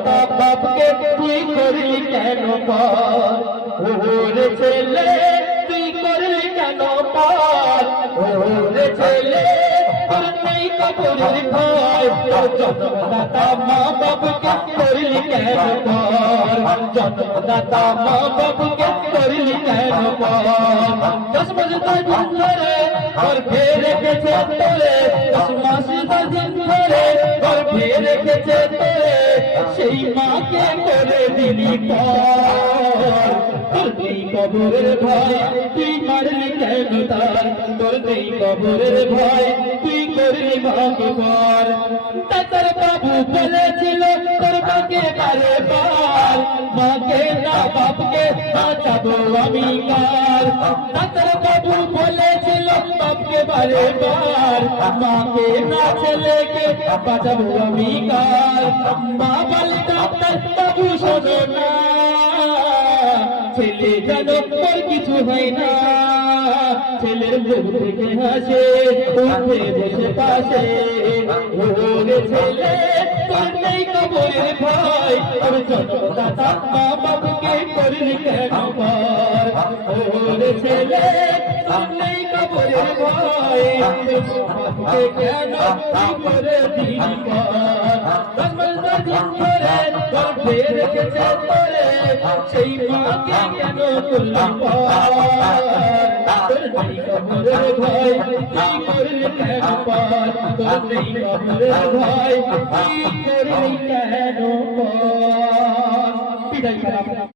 জন্মদাতা বাপকে তুই করলি কেন পার ওরে ছেলে তুই করলি কেন পার ওরে ছেলে তোর নেই কবরের ভয় জন্মদাতা মা বাপকে করলি কেন পার জন্মদাতা মা বাপকে করলি কেন পার 10 মাস 10 দিন ধরে গর্ভে রেখেছে তোরে 10 মাস 10 দিন ধরে গর্ভে রেখেছে তোরে সেই মাকে করে দিলি পর তোর নেই কবরের ভয় তুই মারলি কেন তার তোর নেই কবরের ভয় তুই করলি মাকে পর তার বাবু বলেছিল তোর মাকে বারে বার মাকে না বাপকে বাঁচাবো আমি কার তার বাবু বলেছিল বাপকে বারে বার মাকে না ছেলেকে বাঁচাবো আমি কার মা বলে ডাক্তার বাবু শোনো না ছেলে জানো তোর কিছু হয় না ছেলের মুখ থেকে হাসে উঠে বসে পাশে ওরে ছেলে তোর নেই কবরের ভয় তোর জন্মদাতা মা বাপকে করলি কেন পার ওরে ছেলে তোর নেই কবরের ভয় বাপকে কেন তুই করে দিলি পার দিন ধরে গর্ভে রেখেছে তোরে সেই মাকে কেন করলি পার তোর নেই কবরের ভয় তুই করলি কেন পার তোর নেই কবরের ভয় তুই করলি কেন পার বিদায়।